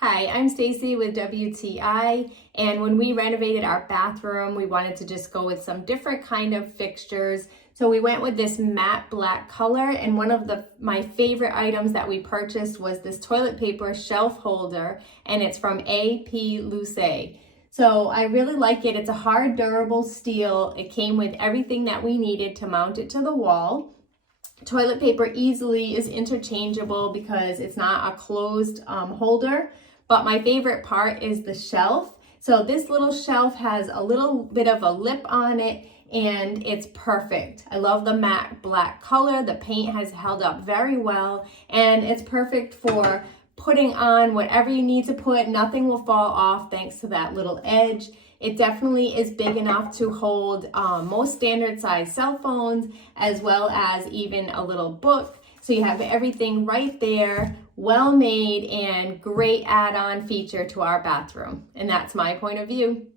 Hi, I'm Stacy with WTI, and when we renovated our bathroom, we wanted to just go with some different kind of fixtures. So we went with this matte black color, and one of my favorite items that we purchased was this toilet paper shelf holder, and it's from APLusee. So I really like it. It's a hard, durable steel. It came with everything that we needed to mount it to the wall. Toilet paper easily is interchangeable because it's not a closed holder. But my favorite part is the shelf. So this little shelf has a little bit of a lip on it and it's perfect. I love the matte black color. The paint has held up very well and it's perfect for putting on whatever you need to put. Nothing will fall off thanks to that little edge. It definitely is big enough to hold most standard size cell phones as well as even a little book. So you have everything right there, well made and great add-on feature to our bathroom. And that's my point of view.